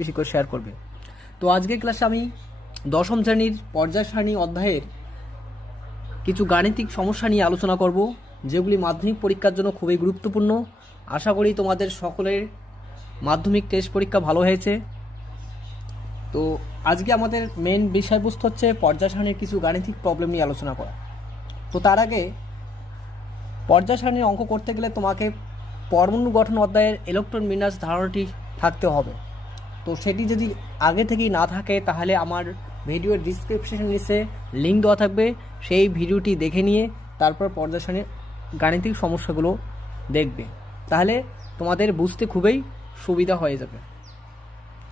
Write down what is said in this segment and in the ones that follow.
বেশি করে শেয়ার করবে। তো আজকের ক্লাসে আমি দশম শ্রেণীর পর্যায় সারণী অধ্যায়ের কিছু গাণিতিক সমস্যা নিয়ে আলোচনা করব, যেগুলি মাধ্যমিক পরীক্ষার জন্য খুবই গুরুত্বপূর্ণ। আশা করি তোমাদের সকলের মাধ্যমিক টেস্ট পরীক্ষা ভালো হয়েছে। তো আজকে আমাদের মেন বিষয়বস্তু হচ্ছে পর্যায় সারণীর কিছু গাণিতিক প্রবলেম নিয়ে আলোচনা করা। তো তার আগে পর্যায় সারণীর অঙ্ক করতে গেলে তোমাকে পরমাণু গঠন অধ্যায়ের ইলেকট্রন বিন্যাস ধারণাটি থাকতে হবে। তো সেটি যদি আগে থেকেই না থাকে তাহলে আমার ভিডিওর ডিসক্রিপশনের নিচে লিঙ্ক দেওয়া থাকবে, সেই ভিডিওটি দেখে নিয়ে তারপর পর্যায় সারণীর গাণিতিক সমস্যাগুলো দেখবে, তাহলে তোমাদের বুঝতে খুবই সুবিধা হয়ে যাবে।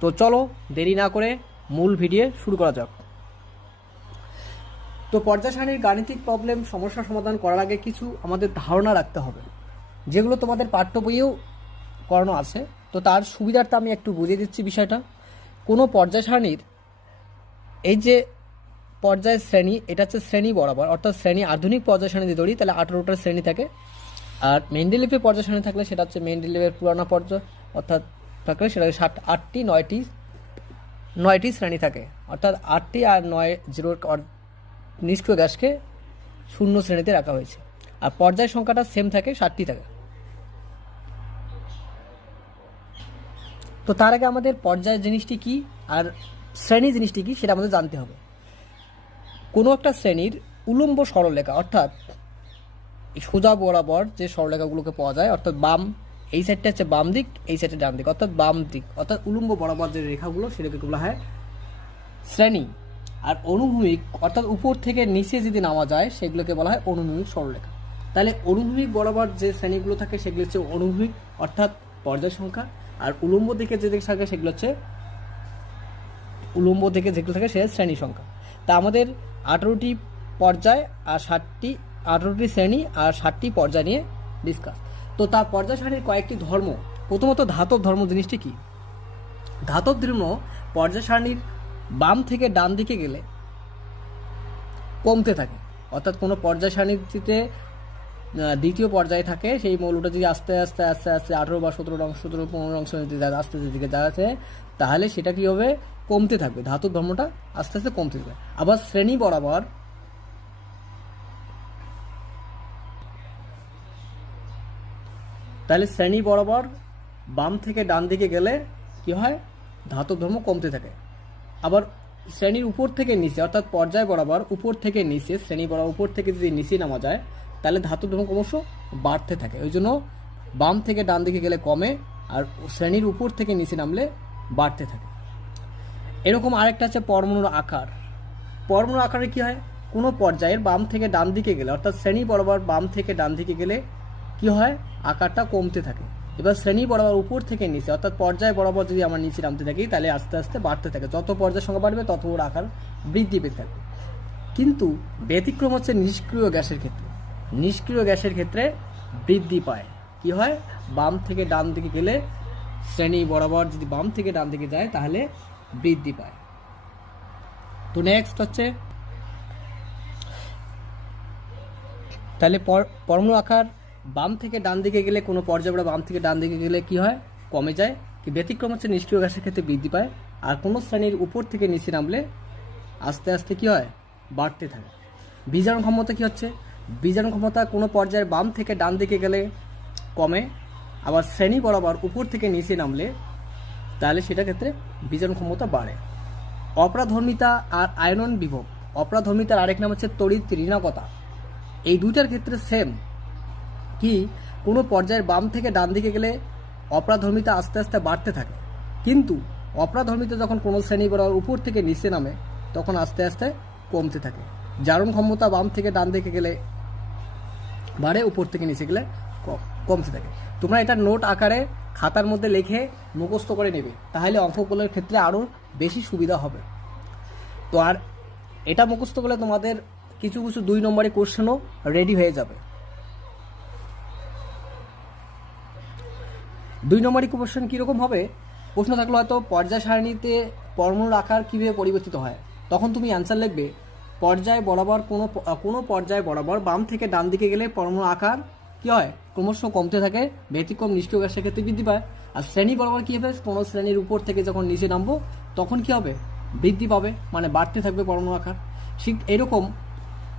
তো চলো দেরি না করে মূল ভিডিও শুরু করা যাক। তো পর্যায় সারণীর গাণিতিক প্রবলেম সমস্যা সমাধান করার আগে কিছু আমাদের ধারণা রাখতে হবে, যেগুলো তোমাদের পাঠ্য বইয়েও করানো আছে। তো তার সুবিধার্থে আমি একটু বুঝিয়ে দিচ্ছি বিষয়টা। কোনো পর্যায় সারণীর এই যে পর্যায় শ্রেণী, এটা হচ্ছে শ্রেণী বরাবর, অর্থাৎ শ্রেণী আধুনিক পর্যায় সারণী ধরি তাহলে 18টা শ্রেণী থাকে। আর মেন্ডেলিভের পর্যায় সারণী থাকলে সেটা হচ্ছে মেন্ডেলিভের পুরানো পর্যায়, অর্থাৎ থাকলে সেটা 8টি 9টি শ্রেণী থাকে, অর্থাৎ 8টি আর 9 জিরোর নিষ্ক্রিয় গ্যাসকে 0 শ্রেণীতে রাখা হয়েছে। আর পর্যায় সংখ্যাটা সেম থাকে, 7টি থাকে। তো তার আগে আমাদের পর্যায় জিনিসটি কি আর শ্রেণী জিনিসটি কি সেটা আমাদের জানতে হবে। কোনো একটা শ্রেণীর উলম্ব সরলরেখা, অর্থাৎ সোজা বরাবর যে সরলরেখাগুলোকে পাওয়া যায়, অর্থাৎ বাম, এই সাইডটা হচ্ছে বাম দিক, এই সাইডটা ডান দিক, অর্থাৎ বাম দিক, অর্থাৎ উলম্ব বরাবর যে রেখাগুলো সেটাকে বলা হয় শ্রেণী। আর অনুভূমিক, অর্থাৎ উপর থেকে নিচে যদি নামা যায় সেগুলোকে বলা হয় অনুভূমিক সরলরেখা। তাহলে অনুভূমিক বরাবর যে শ্রেণীগুলো থাকে সেগুলো হচ্ছে অনুভূমিক, অর্থাৎ পর্যায় সংখ্যা। আর উলম্ব দিকে যে দিকে থাকে সেগুলো হচ্ছে উলম্ব দিকে যেগুলো থাকে সেটা শ্রেণী সংখ্যা। তা আমাদের 18টি পর্যায় আর 18টি শ্রেণী আর 7টি পর্যায় নিয়ে ডিসকাস। তো তার পর্যায় সারণীর কয়েকটি ধর্ম। প্রথমত ধাতব ধর্ম জিনিসটি কি? ধাতব ধর্ম পর্যায় সারণীর বাম থেকে ডান দিকে গেলে কমতে থাকে, অর্থাৎ কোনো পর্যায় সারণীতে দ্বিতীয় পর্যায়ে থাকে সেই মৌলটা যদি আস্তে আস্তে আস্তে আস্তে 18 বা 17 15 অংশ আস্তে দিকে যাচ্ছে, তাহলে সেটা কি হবে? কমতে থাকবে, ধাতুর ধর্মটা আস্তে আস্তে কমতে থাকবে। আবার শ্রেণী বরাবর তাহলে শ্রেণী বরাবর বাম থেকে ডান দিকে গেলে কি হয়? ধাতব ধর্ম কমতে থাকে। আবার শ্রেণীর উপর থেকে নিচে, অর্থাৎ পর্যায় বরাবর উপর থেকে নিচে, শ্রেণী বরাবর উপর থেকে যদি নিচে নামা যায় তাহলে ধাতব ধর্ম ক্রমশ বাড়তে থাকে। ওই জন্য বাম থেকে ডান দিকে গেলে কমে, আর শ্রেণীর উপর থেকে নিচে নামলে বাড়তে থাকে। এরকম আরেকটা আছে পরমাণুর আকার। পরমাণুর আকারে কি হয়? কোনো পর্যায়ের বাম থেকে ডান দিকে গেলে, অর্থাৎ শ্রেণী বরাবর বাম থেকে ডান দিকে গেলে কি হয়? আকারটা কমতে থাকে। এবার শ্রেণী বরাবর উপর থেকে নিচে, অর্থাৎ পর্যায় বরাবর যদি আমরা নিচে নামতে থাকি তাহলে আস্তে আস্তে বাড়তে থাকে। যত পর্যায় সংখ্যা বাড়বে তত ওর আকার বৃদ্ধি পেতে থাকবে। কিন্তু ব্যতিক্রম হচ্ছে নিষ্ক্রিয় গ্যাসের ক্ষেত্রে। নিষ্ক্রিয় গ্যাসের ক্ষেত্রে বৃদ্ধি পায়। কি হয়? বাম থেকে ডান দিকে গেলে শ্রেণী বরাবর যদি বাম থেকে ডান দিকে যায় তাহলে বৃদ্ধি পায়। তো নেক্সট হচ্ছে, তাহলে পরমাণু আকার বাম থেকে ডান দিকে গেলে, কোনো পর্যায়ে বাম থেকে ডান দিকে গেলে কি হয়? কমে যায়। কি ব্যতিক্রম হচ্ছে নিষ্ক্রিয় গ্যাসের ক্ষেত্রে বৃদ্ধি পায়। আর কোনো শ্রেণীর উপর থেকে নিচে নামলে আস্তে আস্তে কি হয়? বাড়তে থাকে। বিজারণ ক্ষমতা কি হচ্ছে? বিজারণ ক্ষমতা কোনো পর্যায়ে বাম থেকে ডান দিকে গেলে কমে, আবার শ্রেণী বরাবর উপর থেকে নিচে নামলে তাহলে সেটার ক্ষেত্রে বিজারণ ক্ষমতা বাড়ে। অপরাধর্মিতা আর আয়নন বিভব। অপরাধর্মিতার আরেক নাম হচ্ছে তড়িৎ ঋণাকতা। এই দুইটার ক্ষেত্রে সেম। কি? কোনো পর্যায়ের বাম থেকে ডান দিকে গেলে অপরাধর্মিতা আস্তে আস্তে বাড়তে থাকে, কিন্তু অপরাধর্মিতা যখন কোনো শ্রেণী বরাবর উপর থেকে নিচে নামে তখন আস্তে আস্তে কমতে থাকে। জারণ ক্ষমতা বাম থেকে ডান দিকে গেলে বাড়ে, উপর থেকে নিচে গেলে কমতে থাকে। তোমরা এটা নোট আকারে খাতার মধ্যে লিখে মুখস্থ করে নেবে, তাহলে অঙ্কগুলোর ক্ষেত্রে আরও বেশি সুবিধা হবে। তো আর এটা মুখস্থ করলে তোমাদের কিছু কিছু 2 নম্বরের কোশ্চেনও রেডি হয়ে যাবে। 2 নম্বরের কোশ্চেন কীরকম হবে? প্রশ্ন থাকলে হয়তো পর্যায় সারণীতে পরমাণুর আকার কীভাবে পরিবর্তিত হয়, তখন তুমি অ্যান্সার লিখবে পর্যায় বরাবর কোনো পর্যায় বরাবর বাম থেকে ডান দিকে গেলে পরমাণুর আকার কী হয়? ক্রমশ কমতে থাকে। ব্যতিক্রম নিষ্ক্রিয় গ্যাসের ক্ষেত্রে বৃদ্ধি পায়। আর শ্রেণী বরাবর কী হবে, কোনো শ্রেণীর উপর থেকে যখন নিচে নামবো তখন কি হবে, বৃদ্ধি পাবে, মানে বাড়তে থাকবে পরমাণু আকার। ঠিক এরকম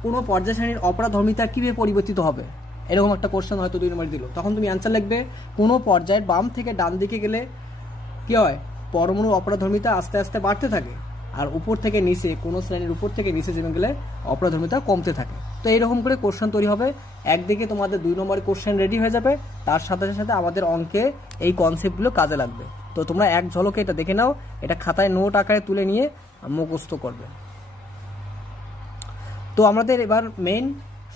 কোনো পর্যায় শ্রেণীর অপরাধর্মিতা কীভাবে পরিবর্তিত হবে, এরকম একটা কোশ্চেন হয়তো 2 নম্বরে দিল, তখন তুমি অ্যান্সার লিখবে কোনো পর্যায়ের বাম থেকে ডান দিকে গেলে কী হয়, পরমাণু অপরাধর্মিতা আস্তে আস্তে বাড়তে থাকে, আর উপর থেকে নিচে কোনো শ্রেণীর উপর থেকে নিচে জমে গেলে অপরাধর্মিতা কমতে থাকে। তো এইরকম করে কোশ্চেন তৈরি হবে। একদিকে তোমাদের 2 নম্বরের কোশ্চেন রেডি হয়ে যাবে, তার সাথে সাথে আমাদের অঙ্কে এই কনসেপ্টগুলো কাজে লাগবে। তো তোমরা এক ঝলকে এটা দেখে নাও, এটা খাতায় নোট আকারে তুলে নিয়ে মুখস্থ করবে। তো আমাদের এবার মেইন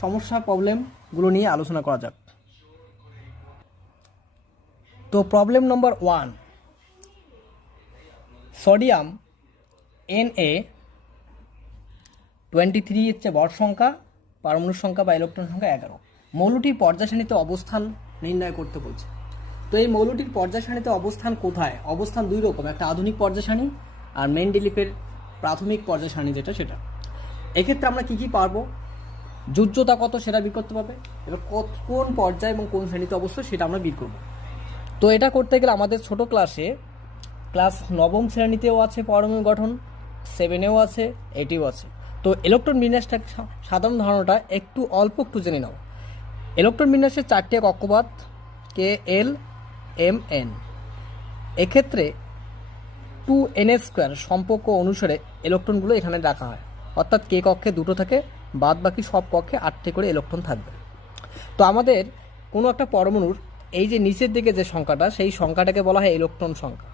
সমস্যা প্রবলেমগুলো নিয়ে আলোচনা করা যাক। তো প্রবলেম নম্বর 1, সোডিয়াম Na23 হচ্ছে ভর সংখ্যা, পারমাণবিক সংখ্যা বা ইলেকট্রন সংখ্যা 11। মৌলটির পর্যায় সারণীতে অবস্থান নির্ণয় করতে বলছে। তো এই মৌলটির পর্যায় সারণীতে অবস্থান কোথায়, অবস্থান 2 রকম, একটা আধুনিক পর্যায় সারণী আর মেন্ডেলিফের প্রাথমিক পর্যায় সারণী যেটা সেটা। এক্ষেত্রে আমরা কী কী পারবো, যোজ্যতা কত সেটা বের করতে পারবে, এবার কোন পর্যায় এবং কোন শ্রেণীতে অবস্থা সেটা আমরা বের করবো। তো এটা করতে গেলে আমাদের ছোট ক্লাসে ক্লাস 9ম শ্রেণীতেও আছে পরমাণু গঠন, 7এও আছে, 8এও আছে। তো ইলেকট্রন বিন্যাসটা সাধারণ ধারণাটা একটু একটু জেনে নাও। ইলেকট্রন বিন্যাসের 4টে কক্ষপথ K, L, M, N। এক্ষেত্রে 2n² সম্পর্ক অনুসারে ইলেকট্রনগুলো এখানে রাখা হয়, অর্থাৎ কে কক্ষে 2টো থাকে, বাদ বাকি সব কক্ষে 8টে করে ইলেকট্রন থাকবে। তো আমাদের কোনো একটা পরমাণুর এই যে নিচের দিকে যে সংখ্যাটা, সেই সংখ্যাটাকে বলা হয় ইলেকট্রন সংখ্যা,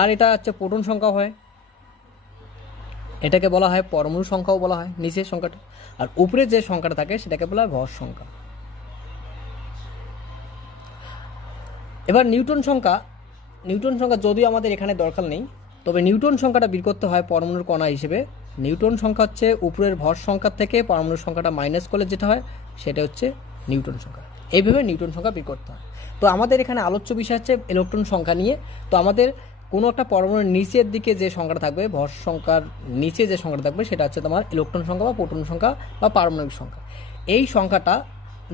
আর এটা হচ্ছে প্রোটন সংখ্যা হয়, এটাকে বলা হয় পরমাণু সংখ্যাও বলা হয় নিচের সংখ্যাটা, আর উপরে যে সংখ্যাটা থাকে সেটাকে বলা হয় ভর সংখ্যা। এবার নিউটন সংখ্যা যদিও আমাদের এখানে দরকার নেই, তবে নিউটন সংখ্যাটা বের করতে হয় পরমাণুর কণা হিসেবে। নিউটন সংখ্যা হচ্ছে উপরের ভর সংখ্যার থেকে পরমাণুর সংখ্যাটা মাইনাস করলে যেটা হয় সেটা হচ্ছে নিউটন সংখ্যা। এইভাবে নিউটন সংখ্যা বের করতে হয়। তো আমাদের এখানে আলোচ্য বিষয় হচ্ছে ইলেকট্রন সংখ্যা নিয়ে। তো আমাদের কোনো একটা পরমাণুর নিচের দিকে যে সংখ্যাটা থাকবে, ভর সংখ্যার নিচে যে সংখ্যাটা থাকবে সেটা হচ্ছে তোমার ইলেকট্রন সংখ্যা বা প্রোটন সংখ্যা বা পারমাণবিক সংখ্যা। এই সংখ্যাটা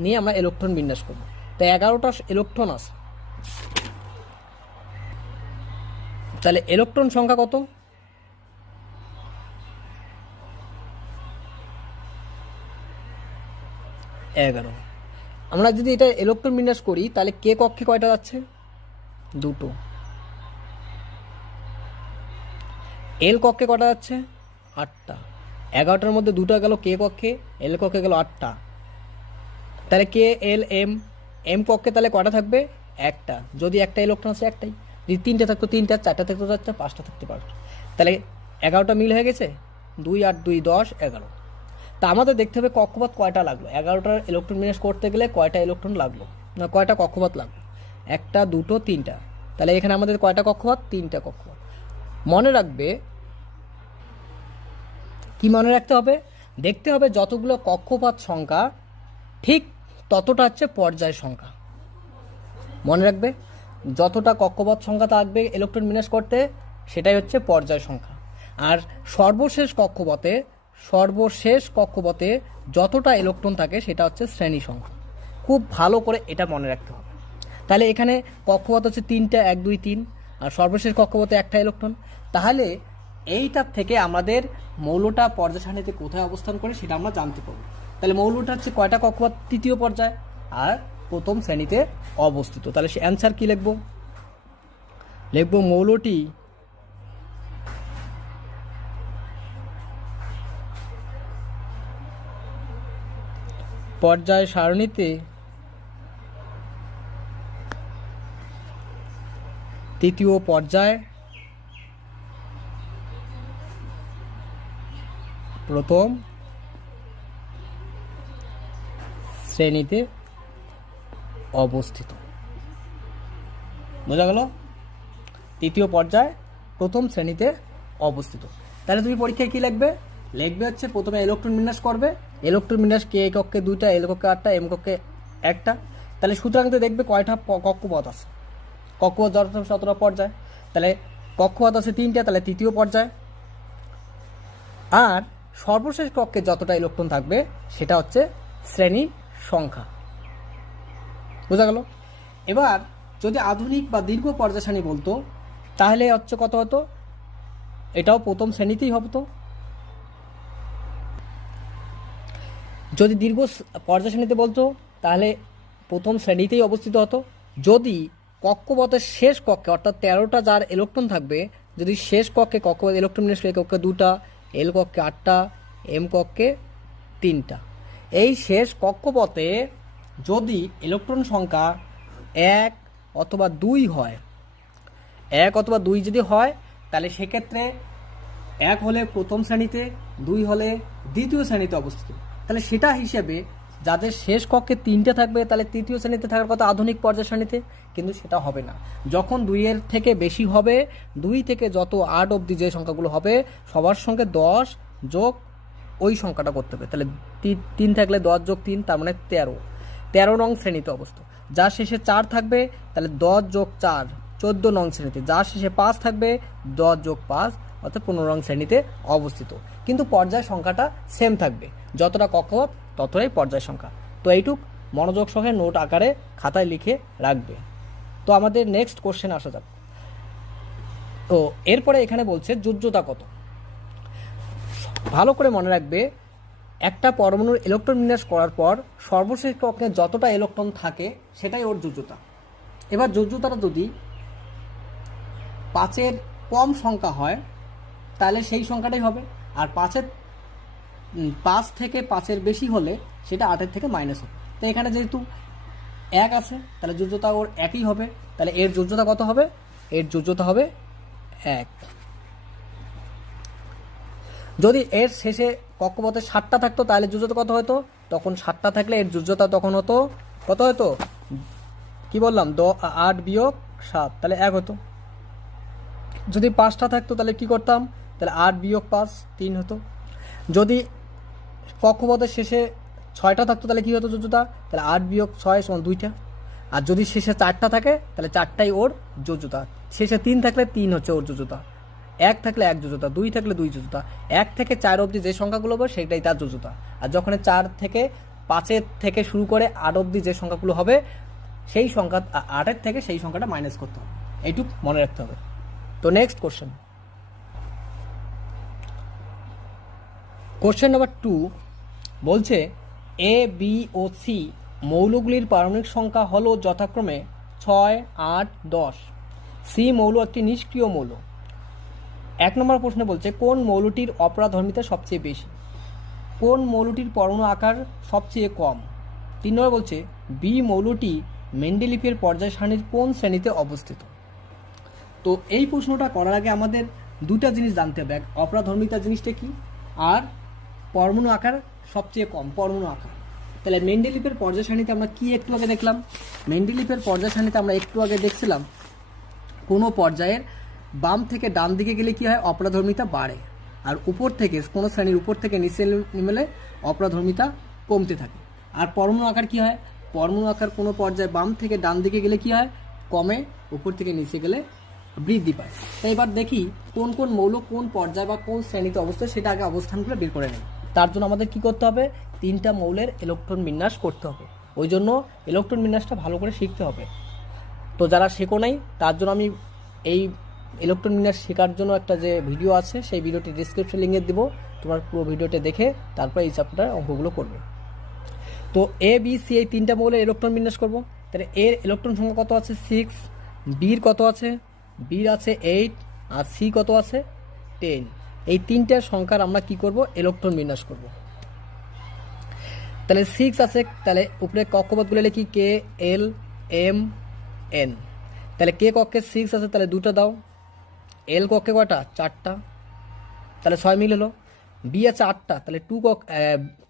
নিয়ে আমরা ইলেকট্রন বিন্যাস করব। তো 11টা ইলেকট্রন আছে, তাহলে ইলেকট্রন সংখ্যা কত, 11। আমরা যদি এটা ইলেকট্রন বিন্যাস করি তাহলে কে কক্ষে কয়টা যাচ্ছে, 2টো। এল কক্ষে কয়টা যাচ্ছে, 8টা। 11টার মধ্যে 2টা গেল কে কক্ষে, এল কক্ষে গেল 8টা। তাহলে কে, এল, এম কক্ষে তাহলে কয়টা থাকবে, 1টা। যদি একটা ইলেকট্রন আছে একটাই, যদি 3টে থাকতো 3টা, 4টা থাকতো 4টা, 5টা থাকতে পারতো। তাহলে 11টা মিল হয়ে গেছে, 2 8 2 10 11। তা আমাদের দেখতে হবে কক্ষপথ কয়টা লাগলো, 11টার ইলেকট্রন বিন্যাস করতে গেলে কয়টা ইলেকট্রন লাগলো, না কয়টা কক্ষপথ লাগলো, 1টা 2টো 3টা। তাহলে এখানে আমাদের কয়টা কক্ষপথ, 3টা কক্ষপথ। মনে রাখবে, কি মনে রাখতে হবে, দেখতে হবে যতগুলো কক্ষপথ সংখ্যা ঠিক ততটা হচ্ছে পর্যায় সংখ্যা। মনে রাখবে, যতটা কক্ষপথ সংখ্যা থাকবে ইলেকট্রন বিন্যাস করতে সেটাই হচ্ছে পর্যায় সংখ্যা। আর সর্বশেষ কক্ষপথে যতটা ইলেকট্রন থাকে সেটা হচ্ছে শ্রেণী সংখ্যা। খুব ভালো করে এটা মনে রাখতে হবে। তাহলে এখানে কক্ষপথ হচ্ছে 3টা, 1 2 3, আর সর্বশেষ কক্ষপথে 1টা ইলেকট্রন। তাহলে এইটার থেকে আমাদের মৌলটা পর্যায় সারণীতে কোথায় অবস্থান করে সেটা আমরা জানতে পারবো। তাহলে মৌলটা হচ্ছে কয়টা কক্ষপথ, 3য় পর্যায় আর প্রথম শ্রেণীতে অবস্থিত। তাহলে সে অ্যান্সার কি লিখব, মৌলটি পর্যায় সারণীতে 3য় পর্যায় প্রথম শ্রেণীতে অবস্থিত। বোঝা গেল, 3য় পর্যায় প্রথম শ্রেণীতে অবস্থিত। তাহলে তুমি পরীক্ষায় কি লিখবে হচ্ছে প্রথমে ইলেকট্রন বিন্যাস করবে। ইলেকট্রন বিন্যাস কে কক্ষে 2টা, এল কক্ষে 8টা, এম কক্ষে 1টা। তাহলে সুতরাং দেখবে কয়টা কক্ষপথ আছে, কক্ষপথ যতটা পর্যায়, তাহলে কক্ষপথ আছে 3টা, তাহলে 3য় পর্যায়। আর সর্বশেষ কক্ষে যতটা ইলেকট্রন থাকবে সেটা হচ্ছে শ্রেণী সংখ্যা। বোঝা গেল? এবার যদি আধুনিক বা দীর্ঘ পর্যায় সারণী বলতো তাহলে হচ্ছে কত হতো, এটাও প্রথম শ্রেণীতেই হতো। যদি দীর্ঘ পর্যায় সারণীতে বলতো তাহলে প্রথম শ্রেণীতেই অবস্থিত হতো। যদি কক্ষপথের শেষ কক্ষে অর্থাৎ 13টা যার ইলেকট্রন থাকবে, যদি শেষ কক্ষে কক্ষপথ ইলেকট্রন বিন্যাস করে কক্ষে 2টা, এল কক্ষে 8টা, এম কক্ষে 3টা, এই শেষ কক্ষপথে যদি ইলেকট্রন সংখ্যা 1 অথবা 2 হয়, 1 অথবা 2 যদি হয় তাহলে সেক্ষেত্রে 1 হলে প্রথম শ্রেণীতে, 2 হলে দ্বিতীয় শ্রেণীতে অবস্থিত। তাহলে সেটা হিসেবে যাদের শেষ কক্ষে 3টে থাকবে তাহলে তৃতীয় শ্রেণীতে থাকার কথা আধুনিক পর্যায় সারণীতে, কিন্তু সেটা হবে না। যখন 2-এর থেকে বেশি হবে, 2 থেকে যত 8 অবধি যে সংখ্যাগুলো হবে সবার সঙ্গে 10 যোগ ওই সংখ্যাটা করতে হবে। তাহলে 3 থাকলে 10 যোগ 3 তার মানে 13 নং শ্রেণীতে অবস্থিত। যার শেষে 4 থাকবে তাহলে 10 যোগ 4 14 নং শ্রেণীতে। যার শেষে 5 থাকবে 10 যোগ 5 অর্থাৎ 15 নং শ্রেণীতে অবস্থিত। কিন্তু পর্যায় সংখ্যাটা সেম থাকবে, যতটা কক্ষপথ ততটাই পর্যায় সংখ্যা। তো এইটুক মনোযোগ সহে নোট আকারে খাতায় লিখে রাখবে। তো আমাদের নেক্সট কোশ্চেন আসা যাক। তো এরপরে এখানে বলছে যোজ্যতা কত। ভালো করে মনে রাখবে, একটা পরমাণুর ইলেকট্রন বিন্যাস করার পর সর্বশেষ কক্ষে যতটা ইলেকট্রন থাকে সেটাই ওর যোজ্যতা। এবার যোজ্যতাটা যদি 5-এর কম সংখ্যা হয় তাহলে সেই সংখ্যাটাই হবে, আর 5 থেকে 5-এর বেশি হলে সেটা 8-এর থেকে মাইনাস হবে। তো এখানে যেহেতু 1 আছে তাহলে যোজ্যতা ওর একই হবে, তাহলে এর যোজ্যতা কত হবে? এর যোজ্যতা হবে 1। যদি এর শেষে কক্ষপথে 7টা থাকতো তাহলে যোজ্যতা কত হতো? তখন 7টা থাকলে এর যোজ্যতা তখন হতো কত হতো? কি বললাম, 8 বিয়োগ 7, তাহলে 1 হতো। যদি 5টা থাকতো তাহলে কি করতাম? তাহলে 8 বিয়োগ 5 3 হতো। যদি কক্ষপথের শেষে 6টা থাকতো তাহলে কি হতো যোজ্যতা? তাহলে 8 বিয়োগ 6 সমান 2টা। আর যদি শেষে 4টা থাকে তাহলে 4টাই ওর যোজ্যতা। শেষে 3 থাকলে 3 হচ্ছে ওর যোজ্যতা, 1 থাকলে 1 যোজ্যতা, 2 থাকলে 2 যোজ্যতা। 1 থেকে 4 অবধি যে সংখ্যাগুলো হবে সেটাই তার যোজ্যতা। আর যখন 4 থেকে 5-এর থেকে শুরু করে 8 অবধি যে সংখ্যাগুলো হবে সেই সংখ্যা 8-এর থেকে সেই সংখ্যাটা মাইনাস করতে হবে। এইটুক মনে রাখতে হবে। তো নেক্সট কোশ্চেন নাম্বার 2 বলছে এ, বি ও সি মৌলগুলির পারমাণবিক সংখ্যা হলো যথাক্রমে 6, 8, 10। সি মৌল একটি নিষ্ক্রিয় মৌল। 1 নম্বর প্রশ্নে বলছে কোন মৌলটির অপরাধর্মিতা সবচেয়ে বেশি? কোন মৌলটির পরমাণু আকার সবচেয়ে কম? 3 নম্বর বলছে বি মৌলটি মেন্ডেলিফের পর্যায় সারণীর কোন শ্রেণীতে অবস্থিত? তো এই প্রশ্নটা করার আগে আমাদের দুটা জিনিস জানতে হবে, অপরাধর্মিতা জিনিসটা কি, আর পরমাণু আকার সবচেয়ে কম পরমাণু আকার। তাহলে মেন্ডেলিফের পর্যায় সারণীতে আমরা কি একটু আগে দেখলাম? মেন্ডেলিফের পর্যায় সারণীতে আমরা একটু আগে দেখছিলাম কোনো পর্যায়ের বাম থেকে ডান দিকে গেলে কি হয়? অপরাধর্মিতা বাড়ে, আর উপর থেকে কোনো শ্রেণীর উপর থেকে নিচে নেমে অপরাধর্মিতা কমতে থাকে। আর পরমাণু আকার কি হয়? পরমাণু আকার কোনো পর্যায়ে বাম থেকে ডান দিকে গেলে কি হয়? কমে, উপর থেকে নিচে গেলে বৃদ্ধি পায়। তাই এবার দেখি কোন কোন মৌল কোন পর্যায় বা কোন শ্রেণীতে অবস্থিত সেটা আগে অবস্থানগুলো বের করে নেই। তার জন্য আমাদের কি করতে হবে? 3টা মৌলের ইলেকট্রন বিন্যাস করতে হবে। ওই জন্য ইলেকট্রন বিন্যাসটা ভালো করে শিখতে হবে। তো যারা শেখো নাই তার জন্য আমি এই ইলেকট্রন বিন্যাস শেখার জন্য একটা যে ভিডিও আছে সেই ভিডিওটি ডিসক্রিপশন লিঙ্কে দেবো, তোমার পুরো ভিডিওটা দেখে তারপর এই চ্যাপ্টার অঙ্কগুলো করবে। তো এ, বি, সি এই 3টা মৌলের ইলেকট্রন বিন্যাস করবো। তাহলে এর ইলেকট্রন সংখ্যা কত আছে? 6। বির কত আছে? বির আছে 8, আর সি কত আছে? 10। এই 3টার সংখ্যার আমরা কি করব? ইলেকট্রন বিন্যাস করব। তাহলে 6 আছে, তাহলে উপরে কক্ষপথগুলো লিখি কে, এল, এম, এন। তাহলে কে কক্ষে 6 আছে তাহলে 2টা দাও, এল কক্ষে কয়টা? 4টা, তাহলে 6 মিল হলো। বি আছে 8টা, তাহলে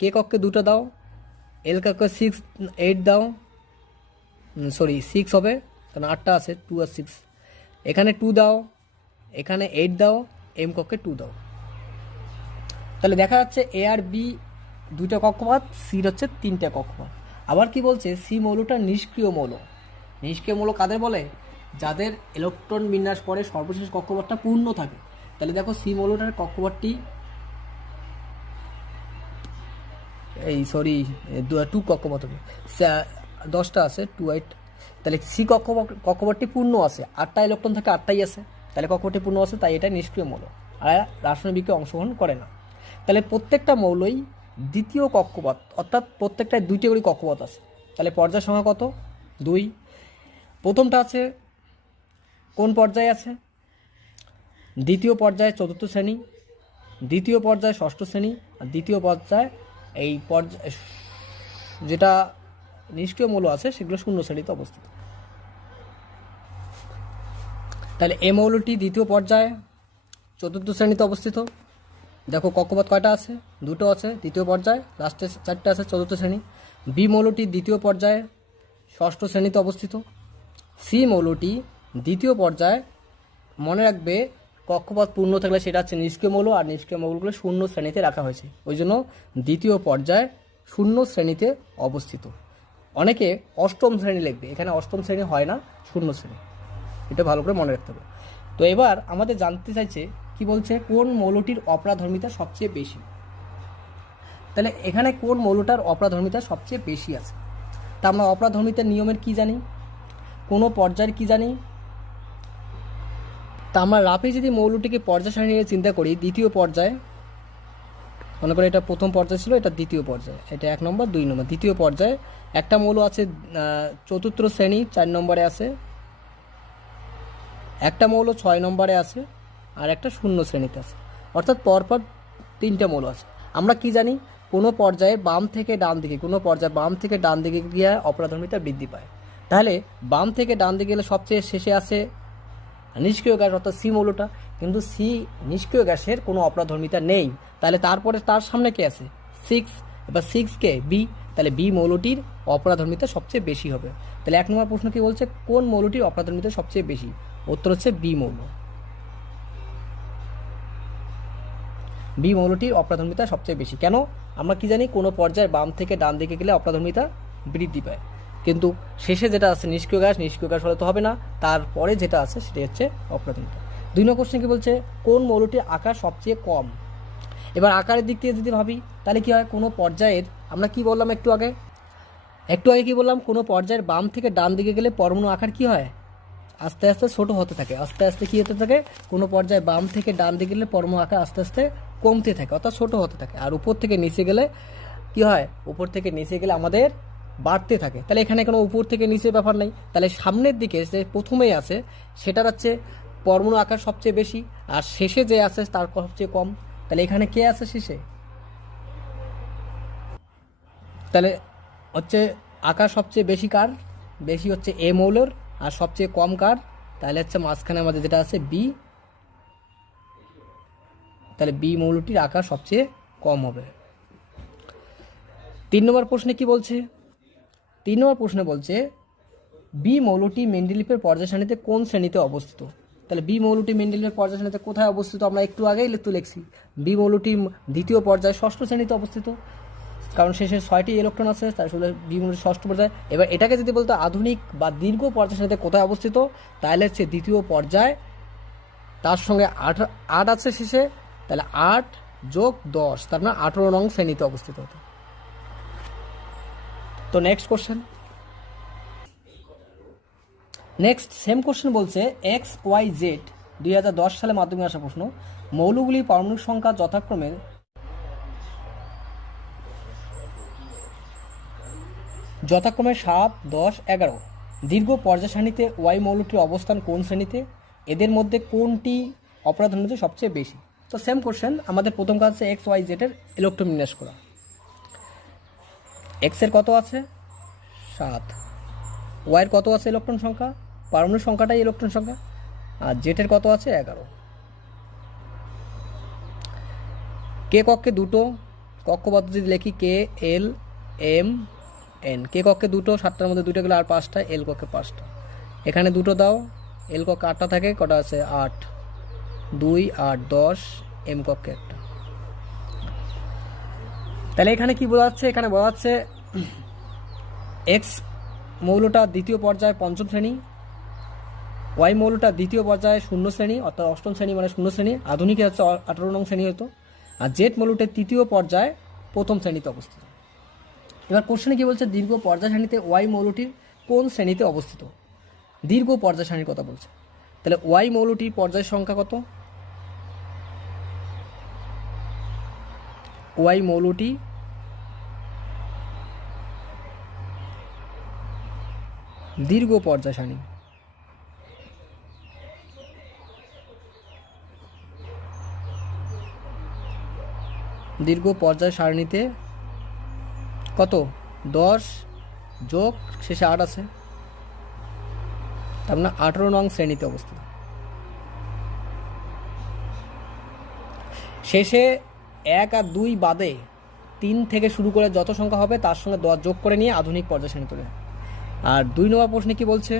কে কক্ষে 2টা দাও, এল কক্ষে 8 দাও, সরি 6 হবে কারণ 8টা আছে, 2 আর 6। এখানে 2 দাও, এখানে 8 দাও, এম কক্ষে 2 দাও। তাহলে দেখা যাচ্ছে এ আর বি 2টা কক্ষপথ, সির হচ্ছে 3টা কক্ষপথ। আবার কি বলছে? সি মৌলটা নিষ্ক্রিয় মৌল। নিষ্ক্রিয় মৌল কাদের বলে? যাদের ইলেকট্রন বিন্যাস পরে সর্বশেষ কক্ষপথটা পূর্ণ থাকে। তাহলে দেখো সি মৌলটার কক্ষপথটি এই 2 কক্ষপথ হবে। 10টা আছে 2 8, তাহলে সি কক্ষপথটি পূর্ণ আছে, 8টা ইলেকট্রন থাকে, 8টাই আছে, তাহলে কক্ষপথটি পূর্ণ আছে, তাই এটা নিষ্ক্রিয় মৌল আর রাসায়নিক বিক্রিয়ায় অংশগ্রহণ করে না। তাহলে প্রত্যেকটা মৌলই দ্বিতীয় কক্ষপথ, অর্থাৎ প্রত্যেকটায় 2টি করে কক্ষপথ আছে। তাহলে পর্যায় সংখ্যা কত? 2। প্রথমটা আছে কোন পর্যায়ে আছে? দ্বিতীয় পর্যায়ে 4র্থ শ্রেণী, দ্বিতীয় পর্যায়ে 6ষ্ঠ শ্রেণী, আর দ্বিতীয় পর্যায়ে এই পর্যায় যেটা নিষ্ক্রিয় মৌল আছে সেগুলো 0 শ্রেণীতে অবস্থিত। তাহলে এই মৌলটি দ্বিতীয় পর্যায়ে 4র্থ শ্রেণীতে অবস্থিত। দেখো কক্ষপথ কয়টা আছে? 2টো আছে দ্বিতীয় পর্যায়ে, লাস্টে 4টে আছে 4র্থ শ্রেণী। বি মৌলটি দ্বিতীয় পর্যায়ে 6ষ্ঠ শ্রেণীতে অবস্থিত। সি মৌলটি দ্বিতীয় পর্যায়ে, মনে রাখবে কক্ষপথ পূর্ণ থাকলে সেটা হচ্ছে নিষ্ক্রিয় মৌল, আর নিষ্ক্রিয় মৌলগুলো 0 শ্রেণীতে রাখা হয়েছে, ওই জন্য দ্বিতীয় পর্যায়ে 0 শ্রেণীতে অবস্থিত। অনেকে 8ম শ্রেণী লিখবে, এখানে 8ম শ্রেণী হয় না, 0 শ্রেণী, এটা ভালো করে মনে রাখতে হবে। তো এবার আমাদের জানতে চাইছে কি বলছে, কোন মৌলটির অপরাধর্মিতা সবচেয়ে বেশি। তাহলে এখানে কোন মৌলটার অপরাধর্মিতা সবচেয়ে বেশি আছে। তা আমরা অপরাধর্মিতার নিয়মের কি জানি, কোনো পর্যায়ের কি জানি। তা আমরা রাফে যদি মৌলটিকে পর্যায় সারণী নিয়ে চিন্তা করি, দ্বিতীয় পর্যায়ে, মনে করি এটা প্রথম পর্যায় ছিল, এটা দ্বিতীয় পর্যায়ে, এটা 1 নম্বর 2 নম্বর, দ্বিতীয় পর্যায়ে একটা মৌল আছে 4র্থ শ্রেণী 4 নম্বরে আছে, একটা মৌল 6 নম্বরে আছে, আর একটা 0 শ্রেণীতে আছে, অর্থাৎ পরপর 3টে মৌল আছে। আমরা কি জানি, কোনো পর্যায়ে বাম থেকে ডান দিকে, কোনো পর্যায়ে বাম থেকে ডান দিকে গিয়ে অপরাধর্মিতা বৃদ্ধি পায়। তাহলে বাম থেকে ডান দিকে গেলে সবচেয়ে শেষে আছে নিষ্ক্রিয় গ্যাস, অর্থাৎ সি মৌলটা, কিন্তু সি নিষ্ক্রিয় গ্যাসের কোনো অপরাধর্মিতা নেই। তাহলে তারপরে তার সামনে কে আছে? 6, এবার 6 কে? বি, তাহলে বি মৌলটির অপরাধর্মিতা সবচেয়ে বেশি হবে। তাহলে 1 নম্বর প্রশ্ন কি বলছে, কোন মৌলটির অপরাধর্মিতা সবচেয়ে বেশি? উত্তর হচ্ছে বি মৌল। বি মৌলটির অপরাধর্মিতা সবচেয়ে বেশি। কেন? আমরা কি জানি, কোনো পর্যায়ে বাম থেকে ডান দিকে গেলে অপরাধর্মিতা বৃদ্ধি পায়, কিন্তু শেষে যেটা আছে নিষ্ক্রিয় গ্যাস হলে তো হবে না, তারপরে যেটা আছে সেটা হচ্ছে অপরাধর্মিতা। 2 নম্বর কোশ্চেন কি বলছে, কোন মৌলটির আকার সবচেয়ে কম। এবার আকারের দিক থেকে যদি ভাবি, তাহলে কি হয়, কোনো পর্যায়ের, আমরা কি বললাম একটু আগে কি বললাম, কোনো পর্যায়ের বাম থেকে ডান দিকে গেলে পরমাণু আকার কি হয়, আস্তে আস্তে ছোট হতে থাকে, আস্তে আস্তে কি হতে থাকে, কোনো পর্যায়ে বাম থেকে ডান দিকে গেলে পরমাণু আকার আস্তে আস্তে কমতে থাকে, অর্থাৎ ছোট হতে থাকে। আর উপর থেকে নিচে গেলে কি হয়, উপর থেকে নিচে গেলে আমাদের বাড়তে থাকে। তাহলে এখানে কোনো উপর থেকে নিচে ব্যাপার নেই, তাহলে সামনের দিকে যে প্রথমেই আছে সেটার হচ্ছে পরমাণু আকার সবচেয়ে বেশি, আর শেষে যে আছে তার সবচেয়ে কম। তাহলে এখানে কে আছে শেষে? তাহলে হচ্ছে আকার সবচেয়ে বেশি কার? বেশি হচ্ছে এ মৌলর, আর সবচেয়ে কম কার? তাহলে হচ্ছে মাঝখানে আমাদের যেটা আছে বি, তাহলে বি মৌলটির আকার সবচেয়ে কম হবে। 3 নম্বর প্রশ্নে কি বলছে, 3 নম্বর প্রশ্নে বলছে বি মৌলটি মেন্ডেলিভের পর্যায় সারণীতে কোন শ্রেণীতে অবস্থিত। তাহলে বি মৌলটি মেন্ডেলিভের পর্যায় সারণীতে কোথায় অবস্থিত, আমরা একটু আগেই লিখছি, বি মৌলটি দ্বিতীয় পর্যায়ে 6ষ্ঠ শ্রেণীতে অবস্থিত, কারণ শেষে 6টি ইলেকট্রন আছে, তার সাথে বি মৌলটি 6ষ্ঠ পর্যায়ে। এবার এটাকে যদি বলতো আধুনিক বা দীর্ঘ পর্যায় সারণীতে কোথায় অবস্থিত, তাহলে হচ্ছে দ্বিতীয় পর্যায়, তার সঙ্গে 8 আছে শেষে, তাহলে 8 যোগ 10, তার মানে 18 নং শ্রেণীতে অবস্থিত হতো। তো next question, next same question বলছে XYZ 2010 সালে মাধ্যমিক আসা প্রশ্ন, মৌলগুলির পারমাণবিক সংখ্যা যথাক্রমে 7, 10, 11। দীর্ঘ পর্যায় সারণীতে ওয়াই মৌলটির অবস্থান কোন শ্রেণীতে, এদের মধ্যে কোনটি অপরাধর্মিতা সবচেয়ে বেশি। তো সেম কোশ্চেন, আমাদের প্রথম কাজ হচ্ছে XYZ এর ইলেকট্রন বিন্যাস করা। X এর কত আছে? 7, ওয়াই এর কত আছে ইলেকট্রন সংখ্যা, পারমাণবিক সংখ্যাটাই ইলেকট্রন সংখ্যা, আর Z এর কত আছে? 11। কে কক্ষে 2টো, কক্ষ পদ্ধতি লিখি K L M N, কে কক্ষে 2টো, 7টার মধ্যে 2টা গেলে আর 5টা, L কক্ষে 5টা, এখানে 2টো দাও, L কক্ষে 8টা থাকে, কটা আছে? 8, 2, 8, 10, M কক্ষে 1টা। তাহলে এখানে কি বোঝাচ্ছে, এখানে বোঝাচ্ছে X মৌলটা দ্বিতীয় পর্যায়ে 5ম শ্রেণী, ওয়াই মৌলটা দ্বিতীয় পর্যায়ে 0 শ্রেণী, অর্থাৎ 8ম শ্রেণী মানে 0 শ্রেণী, আধুনিকে হচ্ছে 18 নং শ্রেণী হতো, আর Z মৌলটা তৃতীয় পর্যায়ে 1ম শ্রেণীতে অবস্থিত। এবার কোশ্চেনে কি বলছে, দীর্ঘ পর্যায় সারণীতে ওয়াই মৌলটির কোন শ্রেণীতে অবস্থিত? দীর্ঘ পর্যায় সারণীর কথা বলছে, তাহলে ওয়াই মৌলটির পর্যায় সংখ্যা কত? ওয়াই মৌলটি দীর্ঘ পর্যায় সারণী, দীর্ঘ পর্যায় সারণীতে কত? 10 যোগ শেষে 8 আছে, তার মানে 18 নং শ্রেণীতে অবস্থিত। শেষে 1 আর 2 বাদে 3 থেকে শুরু করে যত সংখ্যা হবে তার সঙ্গে 10 যোগ করে নিয়ে আধুনিক পর্যায় শ্রেণী তৈরি হয়। আর 2 নম্বর প্রশ্নে কি বলছে?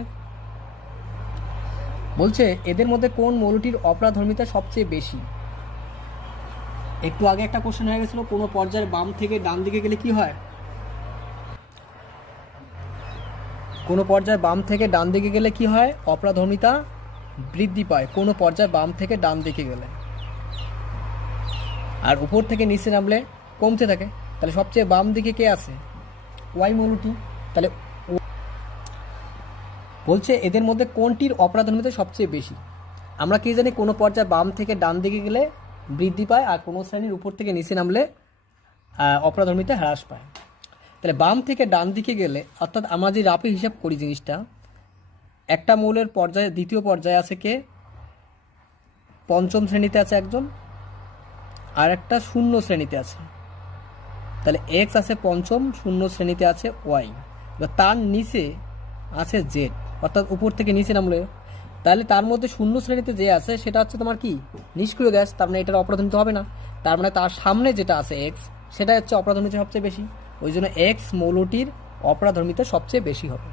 বলছে এদের মধ্যে কোন মৌলটির অপরাধর্মিতা সবচেয়ে বেশি? একটু আগে একটা কোশ্চেন হয়ে গেছিল, কোনো পর্যায়ের বাম থেকে ডান দিকে গেলে কি হয়? কোনো পর্যায়ের বাম থেকে ডান দিকে গেলে কি হয়? অপরাধর্মিতা বৃদ্ধি পায় কোনো পর্যায়ের বাম থেকে ডান দিকে গেলে, আর উপর থেকে নিচে নামলে কমতে থাকে। তাহলে সবচেয়ে বাম দিকে কে আছে? ওয়াই মৌলটি। তাহলে বলছে এদের মধ্যে কোনটির অপরাধর্মিতা সবচেয়ে বেশি? আমরা কি জানি, কোনো পর্যায়ে বাম থেকে ডান দিকে গেলে বৃদ্ধি পায়, আর কোনো শ্রেণীর উপর থেকে নিচে নামলে অপরাধর্মিতা হ্রাস পায়। তাহলে বাম থেকে ডান দিকে গেলে, অর্থাৎ আমরা যে রাপে হিসাব করি জিনিসটা, একটা মৌলের পর্যায়ে দ্বিতীয় পর্যায়ে আছে কে? পঞ্চম শ্রেণীতে আছে একজন, আর একটা শূন্য শ্রেণীতে আছে। তাহলে এক্স আছে পঞ্চম, শূন্য শ্রেণীতে আছে ওয়াই, এবার তার নিচে আছে জেড, অর্থাৎ উপর থেকে নিচে নামলে। তাহলে তার মধ্যে শূন্য শ্রেণীতে যে আছে সেটা হচ্ছে তোমার কি? নিষ্ক্রিয় গ্যাস, তার মানে এটার অপরাধর্মিতা হবে না। তার মানে তার সামনে যেটা আছে এক্স, সেটা হচ্ছে অপরাধর্মিতা সবচেয়ে বেশি, ওই জন্য এক্স মৌলটির অপরাধর্মিতা সবচেয়ে বেশি হবে।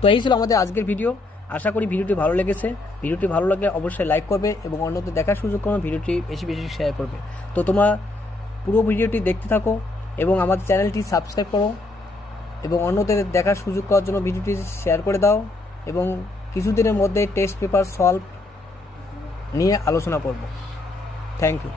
তো এই ছিল আমাদের আজকের ভিডিও। আশা করি ভিডিওটি ভালো লেগেছে। ভিডিওটি ভালো লাগলে অবশ্যই লাইক করবে এবং অন্যদের দেখার সুযোগ করবে, ভিডিওটি বেশি বেশি শেয়ার করবে। তো তোমরা পুরো ভিডিওটি দেখতে থাকো এবং আমাদের চ্যানেলটি সাবস্ক্রাইব করো এবং অন্যদের দেখার সুযোগ করার জন্য ভিডিওটি শেয়ার করে দাও। এবং কিছুদিনের মধ্যে টেস্ট পেপার সলভ নিয়ে আলোচনা করব। Thank you.